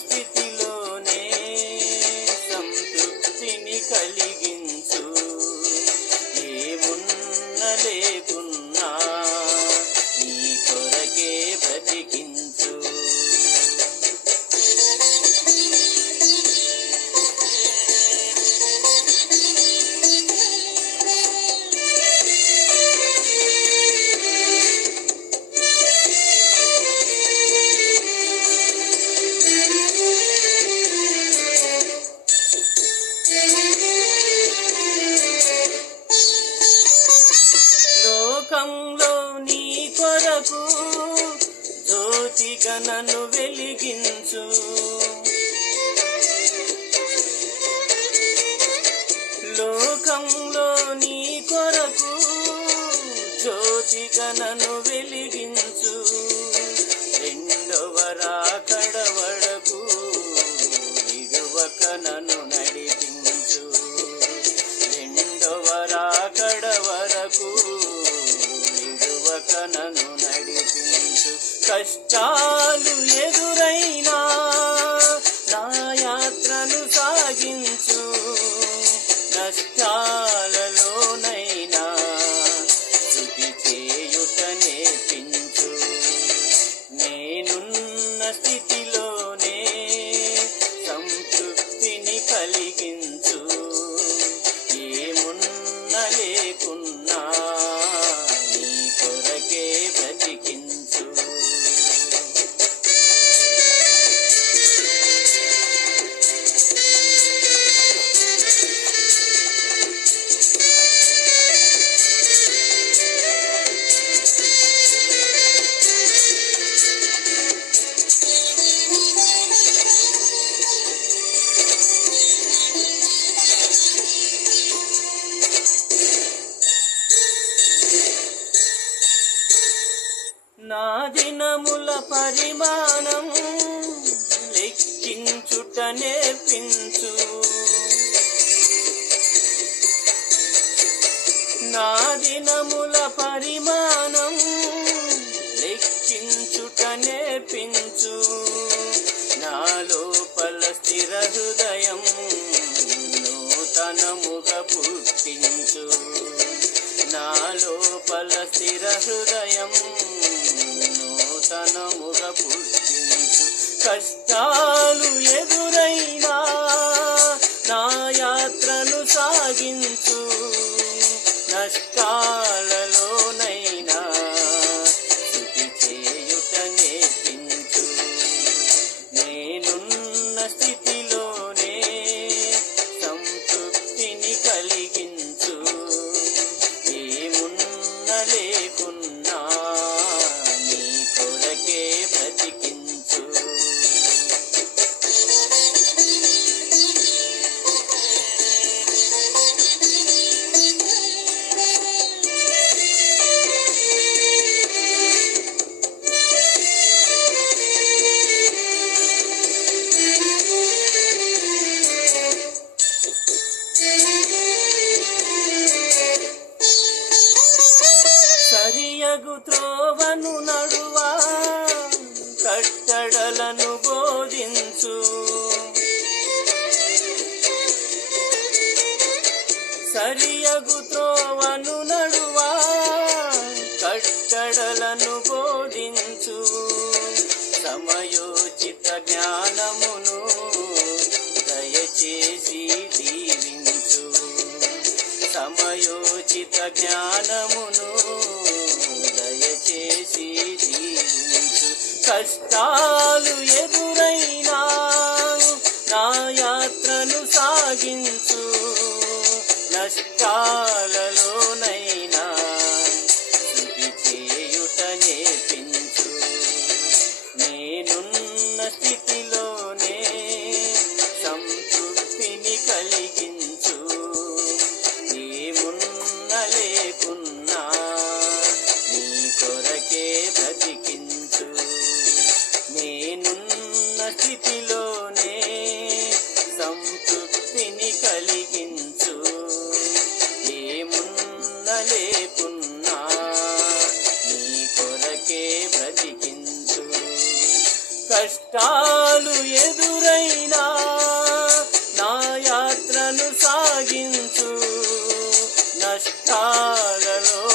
స్థితిలోనే సంతృప్తిని కలిగించు. ఏమున్న లేకున్నా నీ కొరకే బ్రతికించు. లోకంలో నీ కొరకు జ్యోతిగా నన్ను వెలిగించు. లోకంలో నీ కొరకు జ్యోతిగా నన్ను వెలిగించు. రెండవ రాకడ వరకు విడువక నన్ను నడిపించు. రెండవ రాకడ వరకు విడువక నన్ను నడిపించు. కష్టాలు ఎదురైనా నా యాత్రను సాగించు. నష్టాలలోనైనా స్తుతి చేయుట నేర్పించు. నేనున్న స్థితిలోనే సంతృప్తిని కలిగించు. ఏమున్న లేకున్నా నీ కొరకే బ్రతికించు. నా దినముల పరిమాణం లెక్కించుట నేర్పించు. నా దినముల పరిమాణం లెక్కించుట నేర్పించు. నా లోపల స్థిర హృదయం నూతనముగా పుట్టించు. నా లోపల స్థిర హృదయం నూతనముగా పుట్టించు. కష్టాలు ఎదురైనా నా యాత్రను సాగించు. నష్టాలలోనైనా స్తుతి చేయుట నేర్పించు. నేనున్న స్థితిలోనే సంతృప్తిని కలిగించు. ఏమున్న లేకున్నా నీ కొరకే బ్రతికించు. సరియగు త్రోవను నడువా కట్టడలను బోధించు. సరియగు త్రోవను నడువా కట్టడలను బోధించు. సమయోచిత జ్ఞానమును దయచేసి దీవించు. సమయోచిత జ్ఞానమును దయచేసి దీవించు. కష్టాలు ఎదురైనా నా యాత్రను సాగించు. నష్టాలలోనైనా స్తుతి చేయుట నేర్పించు. నేనున్న స్థితిలోనే సంతృప్తిని కలిగించు. ఏమున్న లేకున్నా నీ కొరకే బ్రతికించు. నేనున్న స్థితిలోనే సంతృప్తిని కలిగించు. ఏమున్న కష్టాలు ఎదురైనా నా యాత్రను సాగించు, నష్టాలలో